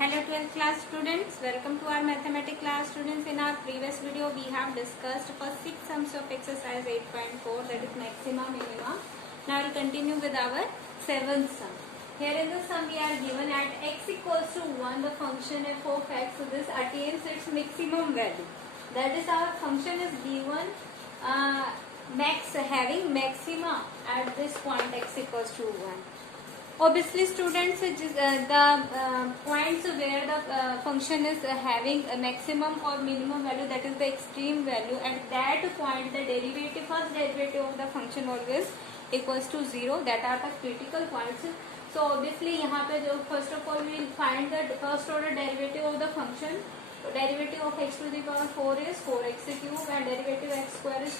Hello 12th class students, welcome to our mathematics class students. In our previous video we have discussed first 6 sums of exercise 8.4, that is maximum minimum. Now we'll continue with our 7th sum. Here in the sum we are given at x equals to 1 the function f of x, so this attains its maximum value. That is our function is given having maxima at this point x equals to 1. Obviously students, the points where the function is having a maximum or minimum value, that is the extreme value, at that point the first derivative of the function always equals to 0, that are the critical points. So obviously यहाँ पे जो first of all we will find the first order derivative of the function. Derivative of x to the power 4 is 4x cube and derivative x square is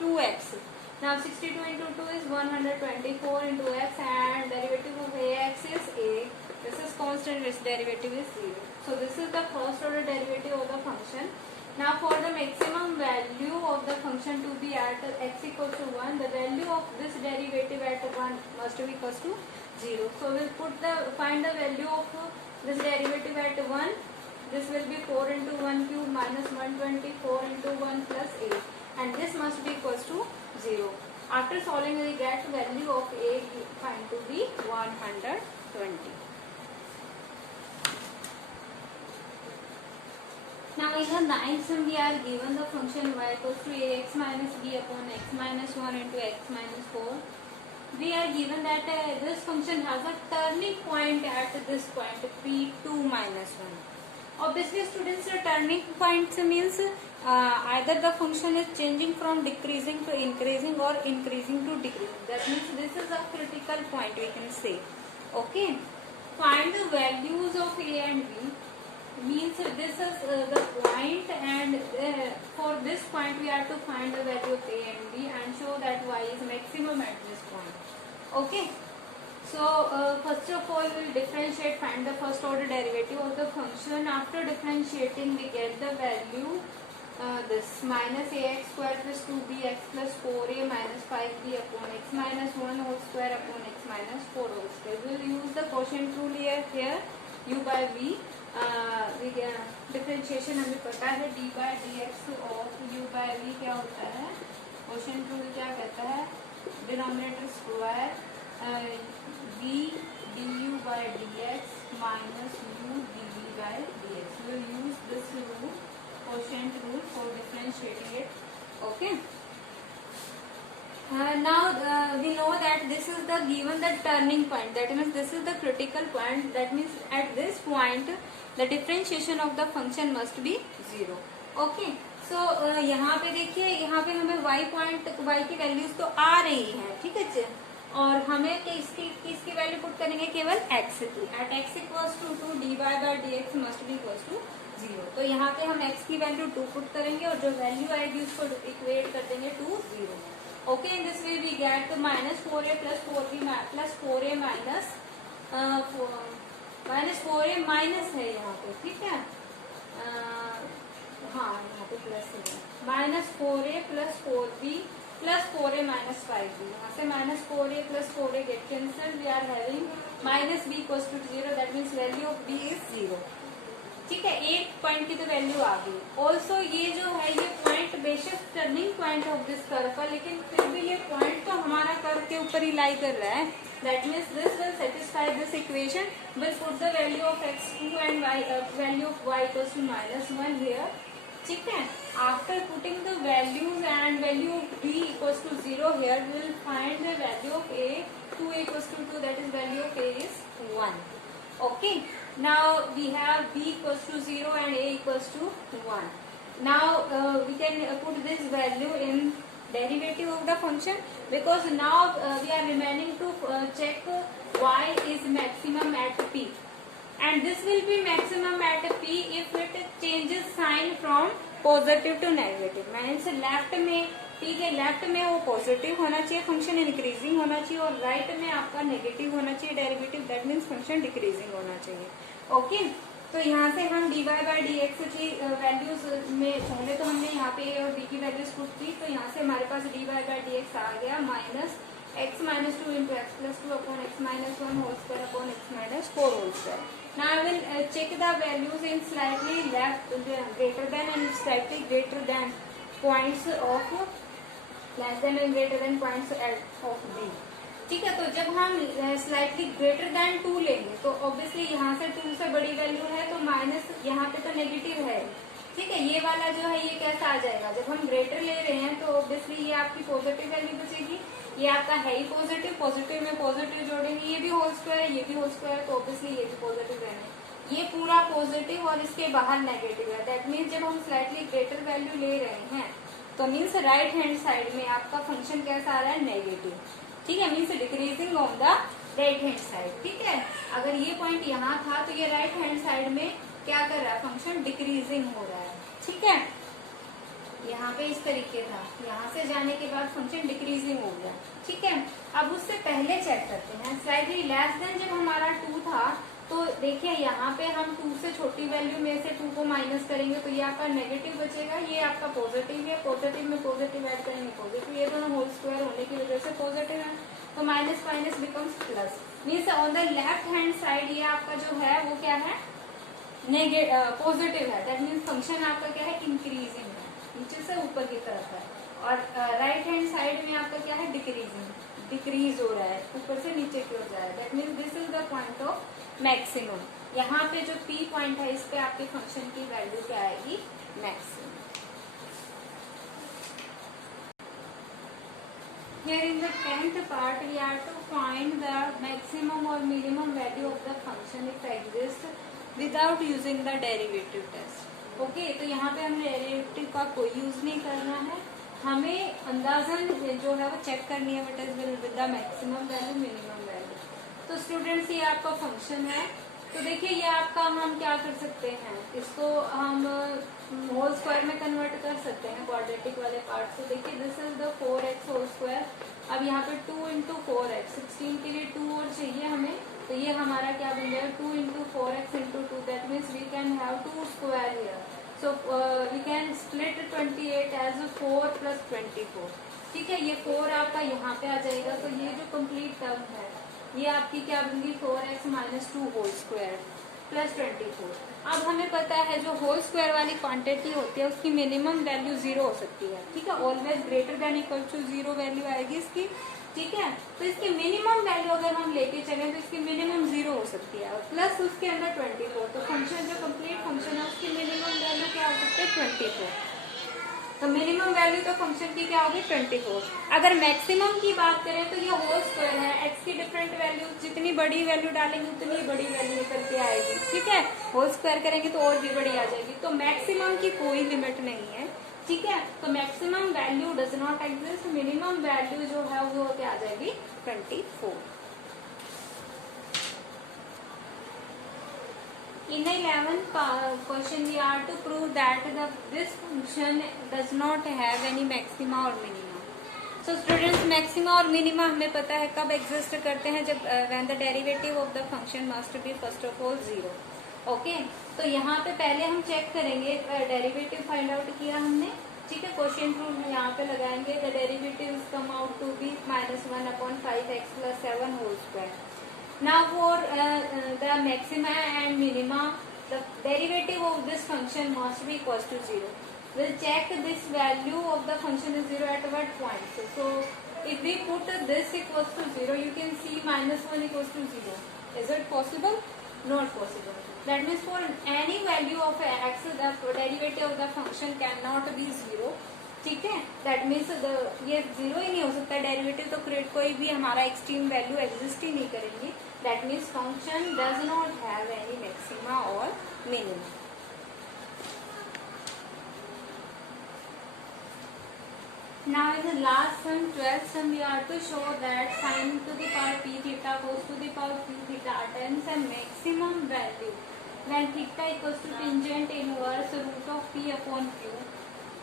2x. Now 62 into 2 is 124 into x and derivative of ax is a. This is constant, its derivative is 0. So this is the first order derivative of the function. Now for the maximum value of the function to be at x equals to 1, the value of this derivative at 1 must be equals to 0. So we'll find the value of this derivative at 1. This will be 4 into 1 cube minus 124 into 1 plus a. And this must be equals to 0. After solving we get value of a find to be 120. Now in the ninth sum we are given the function y equals to ax minus b upon x minus 1 into x minus 4. We are given that this function has a turning point at this point p2 minus 1. Obviously students, the turning point means either the function is changing from decreasing to increasing or increasing to decreasing. That means this is a critical point, we can say. Okay. Find the values of a and b. Means this is the point, and for this point we have to find the value of a and b and show that y is maximum at this point. Okay. So first of all we will differentiate, find the first order derivative of the function. After differentiating we get the value this minus ax square plus 2bx plus 4a minus 5b upon x minus 1 whole square upon x minus 4 whole square. We will use the quotient rule here u by v. Differentiation हमें पता है d by dx of u by v क्या होता है. Question rule क्या कहता है, denominator square v du by dx minus u dv by dx. We will use this rule, quotient rule, for differentiating it. Okay. Now we know that this is the given the turning point, that means this is the critical point, that means at this point the differentiation of the function must be 0. Okay. So यहाँ पे देखिए, यहाँ पे हमें y point y की values तो आ रही है, ठीक है, और हमें किसकी वैल्यू पुट करेंगे, केवल x की. At x equals to 2 dy by dx must be equals to 0. तो यहाँ पे हम x की वैल्यू 2 पुट करेंगे और जो वैल्यू आएगी उसको इक्वेट कर देंगे to 0. Okay. In this way we get minus 4a plus 4b plus 4a minus 4a minus है यहाँ पे, ठीक है. हाँ, यहाँ पे प्लस है, minus 4a plus 4b plus 4a minus 5b. यहाँ से minus 4a plus 4a get cancel. We are having minus b equals to 0. That means value of b is 0. ठीक है, एक पॉइंट की तो वैल्यू आ गई. ऑल्सो ये जो है ये पॉइंट बेशक turning point of this curve का, लेकिन फिर भी ये पॉइंट तो हमारा कर्व के ऊपर ही लाई कर रहा है. That means this will satisfy this equation. Will put the value of x2 and value of y equals to -1 here. ठीक है. After putting the values and value of b equals to 0 here, we will find the value of a. 2a equals to 2, that is value of a is 1. Okay. Now we have b equals to 0 and a equals to 1. Now we can put this value in derivative of the function, because now we are remaining to check y is maximum at p, and this will be maximum at p if it changes sign from positive to negative. Means left में p के left में वो positive होना चाहिए, function increasing होना चाहिए, और right में आपका नेगेटिव होना चाहिए derivative. That means function decreasing होना चाहिए. ओके. तो यहाँ से हम dy by dx की वैल्यूज में पहले तो हमने यहाँ पे a और b की वैल्यूज पुट की, तो यहाँ से हमारे पास dy by dx आ गया minus x minus 2 into x plus 2 upon x minus 1 whole square upon x minus 4 whole square. Now I will check the values in slightly left greater than and slightly greater than points of less than and greater than points of b. ठीक है, तो जब हम slightly greater than 2 लेंगे तो obviously यहाँ से 2 से बड़ी वैल्यू है तो माइनस यहाँ पे तो नेगेटिव है. ठीक है, ये वाला जो है ये कैसा आ जाएगा, जब हम ग्रेटर ले रहे हैं तो ऑब्वियसली ये आपकी पॉजिटिव वैल्यू बचेगी. ये आपका है ही पॉजिटिव, पॉजिटिव में पॉजिटिव जोड़ेंगे, ये भी होल स्क्वायर है, ये भी होल स्क्वायर, तो ऑब्वियसली ये भी पॉजिटिव रहेंगे. ये पूरा पॉजिटिव और इसके बाहर नेगेटिव है. दैट मीन्स जब हम स्लाइटली ग्रेटर वैल्यू ले रहे हैं तो मीन्स राइट हैंड साइड में आपका फंक्शन कैसा आ रहा है, नेगेटिव. ठीक है, means decreasing on the right hand side. ठीक है, अगर ये पॉइंट यहाँ था तो ये राइट हैंड साइड में क्या कर रहा है, फंक्शन डिक्रीजिंग हो रहा है. ठीक है, यहाँ पे इस तरीके था, यहाँ से जाने के बाद फंक्शन डिक्रीजिंग हो गया. ठीक है, अब उससे पहले चेक करते हैं स्लाइटली लेस देन. जब हमारा 2 था तो देखिए यहाँ पे हम 2 से छोटी वैल्यू में से 2 को माइनस करेंगे तो ये आपका नेगेटिव बचेगा, ये आपका पॉजिटिव है, पॉजिटिव में पॉजिटिव ऐड करेंगे पॉजिटिव, ये दोनों होल स्क्वायर होने की वजह से पॉजिटिव है, तो minus minus becomes plus. Means on the left hand side ये आपका जो है वो क्या है, पॉजिटिव है. दैट मीन्स फंक्शन आपका क्या है, इंक्रीजिंग है, नीचे से ऊपर की तरफ है. और राइट हैंड साइड में आपका क्या है, डिक्रीजिंग, डिक्रीज हो रहा है, ऊपर से नीचे की ओर जा रहा है. That means this is the point of maximum. यहाँ पे जो P पॉइंट है इस पे आपके फंक्शन की वैल्यू क्या आएगी, maximum. Here in the 10th part we are to find the maximum or minimum value of the function if exists without using the derivative test. Okay, तो यहाँ पे हमने डेरिवेटिव का कोई यूज नहीं करना है, हमें अंदाजन जो है वो चेक करनी है what is with the maximum value minimum value. तो स्टूडेंट्स ये आपका फंक्शन है. तो देखिए ये आपका हम क्या कर सकते हैं, इसको हम होल स्क्वायर में कन्वर्ट कर सकते हैं क्वाड्रेटिक वाले पार्ट से. देखिए this is the 4x whole square. अब यहाँ पे 2 इंटू 4x, 16 के लिए 2 और चाहिए हमें, तो ये हमारा क्या बन जाएगा 2 into 4x into 2. That means we can have 2 square here. So we can split 28 as 4 plus 24. ठीक है, ये 4 आपका यहाँ पे आ जाएगा, तो ये जो कंप्लीट टर्म है ये आपकी क्या बनेगी 4x minus 2 whole square plus 24. अब हमें पता है जो होल स्क्वायर वाली क्वांटिटी होती है उसकी मिनिमम वैल्यू 0 हो सकती है. ठीक है, always greater than equal to 0 value आएगी इसकी. ठीक है, तो इसकी मिनिमम वैल्यू अगर हम लेके चलें तो इसकी मिनिमम 0 हो सकती है और प्लस उसके अंदर 24. तो फंक्शन जो कंप्लीट फंक्शन है उसकी मिनिमम वैल्यू क्या हो सकती है, 24. तो मिनिमम वैल्यू तो फंक्शन की क्या होगी, 24. अगर मैक्सिमम की बात करें तो ये होल स्क्वायर है, x की डिफरेंट वैल्यू, जितनी बड़ी वैल्यू डालेंगे उतनी बड़ी वैल्यू निकल के आएगी. ठीक है, होल स्क्वायर करेंगे तो और भी बड़ी आ जाएगी. तो मैक्सिमम की कोई लिमिट नहीं है. ठीक है, तो maximum value does not exist, minimum value जो है वो क्या आ जाएगी 24. In the 11th question we are to prove that this function does not have any maxima or minima. So students maxima और minima हमें पता है कब exist करते हैं, जब when the derivative of the function must be first of all 0. Okay, तो यहाँ पे पहले हम चेक करेंगे, डेरिवेटिव फाइंड आउट किया हमने. ठीक है, क्वेश्चन रूल यहाँ पे लगाएंगे. The derivative come out to be -1/5x + 7 whole square. Now for the maxima and minima, the derivative of this function must be equals to 0. We'll check this value of the function is 0 at what point. So if we put this equals to 0, you can see -1 equals to 0. Is it possible? Not possible. That means for any value of x, the derivative of the function cannot be 0. ठीक है, that means ये 0 ही नहीं हो सकता derivative, तो कोई भी हमारा एक्सट्रीम वैल्यू एग्जिस्ट ही नहीं करेंगी. That means function does not have any maxima और minima. Now in the last sum, 12th sum, we are to show that sin to the power p theta cos to the power q theta attains a maximum value when theta equals to tangent inverse root of p upon q,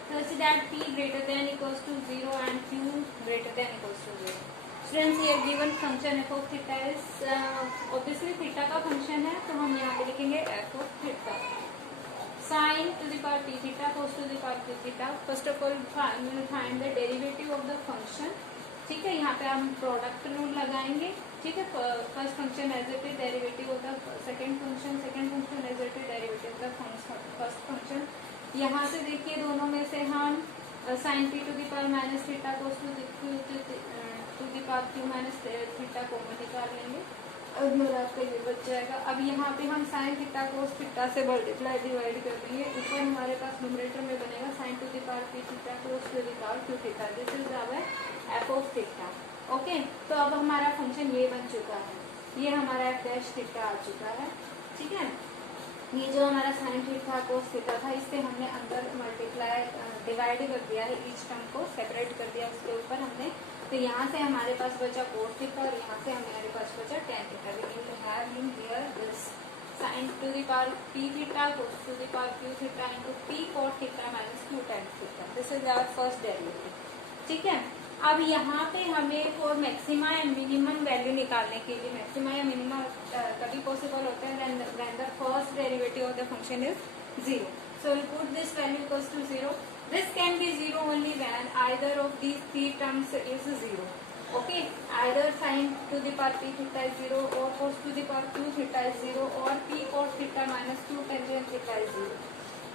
such that p greater than equals to 0 and q greater than equals to 0. Students, here given function f of theta is obviously theta का function है, तो हम यहाँ पे लिखेंगे f of theta. Sin to the power p theta cos to the power q theta. First of all, we will find the derivative of the function. ठीक है, यहाँ पे हम प्रोडक्ट रूल लगाएंगे। ठीक है, first function as it is derivative होता है second function as it is derivative होता है फर्स्ट फंक्शन। यहाँ से देखिए दोनों में से हम sine p to the power minus theta cos to the power q minus theta common निकाल लेंगे। अब मेरा आपका ये बच जाएगा। अब यहाँ पे हम साइन थीटा कोस थीटा से मल्टीप्लाई डिवाइड कर देंगे। ऊपर हमारे पास न्यूमरेटर में बनेगा sine to the power p theta cos to the power q theta, this is our f of theta. Okay, तो अब हमारा फंक्शन ये बन चुका है, ये हमारा एफ डैश थीटा आ चुका है। ठीक है, ये जो हमारा साइन थीटा कोस थीटा था इससे हमने अंदर मल्टीप्लाई डिवाइड कर दिया है, ईच टर्म को सेपरेट कर दिया उसके ऊपर हमने। तो यहाँ से हमारे पास बचा कोस थीटा और यहाँ से हमारे पास बचा tan theta. We need to have in here this sine to the power p theta cos to the power q theta into p cos theta minus q tan theta, this is our first derivative. ठीक है, अब यहाँ पे हमें for maxima and minimum value निकालने के लिए, maxima या मिनिमम तभी पॉसिबल होता है when the first derivative of the function is zero. So we put this value equals to zero. This can be zero only when either of these three terms is zero. Okay, either sin to the power p theta is zero, or cos to the power q theta is zero, or p cos theta minus q tangent theta is zero.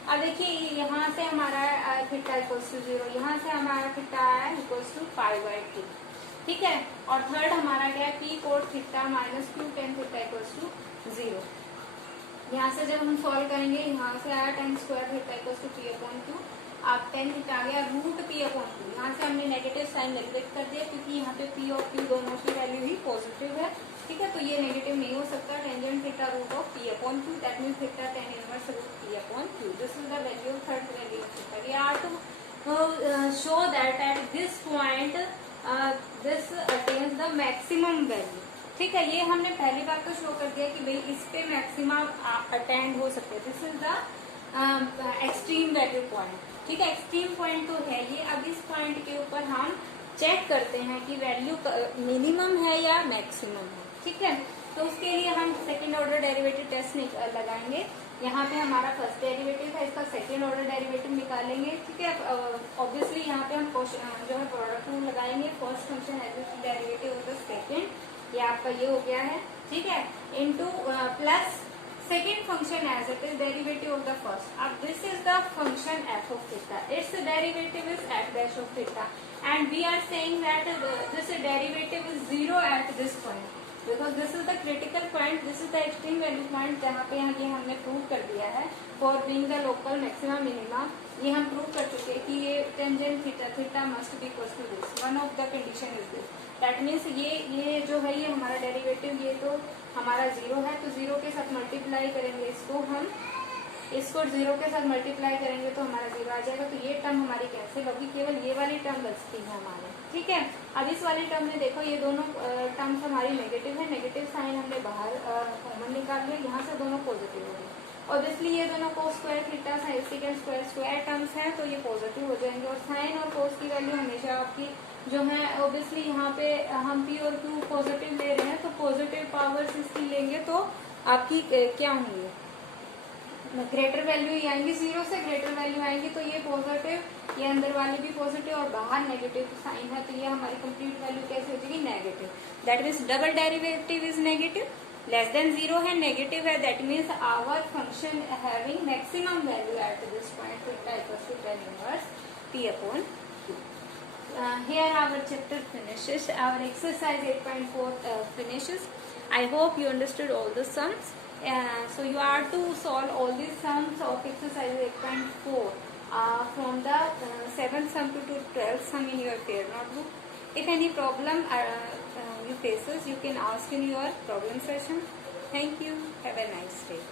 अब देखिए यहाँ से हमारा theta equals to zero, यहाँ से हमारा theta आया equals to pi by two. ठीक है, और थर्ड हमारा क्या है p cot theta minus q tan theta equals to zero. यहाँ से जब हम सॉल्व करेंगे, यहाँ से आया tan square theta equals to p upon q. आप टेन थीटा आ गया रूट पी अपॉन क्यू। यहाँ से हमने नेगेटिव साइन नेगलेक्ट कर दिया क्योंकि यहाँ पे पी और क्यू दोनों की वैल्यू ही पॉजिटिव है। ठीक है, तो ये नेगेटिव नहीं हो सकता। Tangent theta root of p upon q, that means theta tan inverse root p upon q. This is the value of third value of theta. We are to show that at this point this attains the maximum value. ठीक है, ये हमने पहली बार तो show कर दिया कि भाई इस पे मैक्सिमा अटेंड हो सकते हैं। This is the extreme value point. ठीक है, एक्सट्रीम पॉइंट तो है ये। अब इस पॉइंट के ऊपर हम चेक करते हैं कि वैल्यू मिनिमम है या मैक्सिमम है। ठीक है, तो उसके लिए हम सेकंड ऑर्डर डेरिवेटिव टेस्ट लगाएंगे। यहाँ पे हमारा फर्स्ट डेरिवेटिव है, इसका सेकंड ऑर्डर डेरिवेटिव निकालेंगे। ठीक है, ऑब्वियसली यहाँ पे हम जो है प्रोडक्ट रूल लगाएंगे। First function as derivative of the second, ये आपका ये हो गया है। ठीक है, into plus second function as it is derivative of the first. अब this is the function f of theta. Its derivative is f dash of theta, and we are saying that this derivative is zero at this point because this is the critical point. This is the extreme value point जहाँ पे ये हमने prove कर दिया है for being the local maxima minima. ये हम prove कर चुके हैं कि ये tangent theta must be equal to this. One of the condition is this, that means ये जो है ये हमारा डेरिवेटिव ये तो हमारा जीरो है, तो जीरो के साथ मल्टीप्लाई करेंगे इसको जीरो के साथ मल्टीप्लाई करेंगे तो हमारा जीरो आ जाएगा। तो ये टर्म हमारी कैंसिल होगी, केवल ये वाली टर्म बचती है हमारे। ठीक है, अब इस वाली टर्म में देखो ये दोनों टर्म्स हमारी नेगेटिव है, नेगेटिव साइन हमने बाहर कॉमन निकाल लिया, यहाँ से दोनों पॉजिटिव हो गए। ऑब्वियसली ये दोनों cos square theta second square terms हैं तो ये पॉजिटिव हो जाएंगे। और साइन और कोस की वैल्यू हमेशा आपकी जो है ऑब्वियसली यहाँ पे हम पी और क्यू पॉजिटिव ले रहे हैं तो पॉजिटिव पावर्स इसकी लेंगे तो आपकी क्या होंगी, ग्रेटर वैल्यू ही आएंगी। जीरो से ग्रेटर वैल्यू आएंगी तो ये पॉजिटिव, ये अंदर वाली भी पॉजिटिव और बाहर नेगेटिव साइन है तो ये हमारी कंप्लीट वैल्यू कैसे हो जाएगी, negative. That means double derivative is negative, less than zero है, नेगेटिव है, that means our function having maximum value at this point theta equals to tan inverse p upon q. Here our chapter finishes, our exercise 8.4 finishes. I hope you understood all the sums. So you are to solve all these sums of exercise 8.4 from the 7th sum to 12th sum in your pair notebook. If any problem you faces, you can ask in your problem session. Thank you. Have a nice day.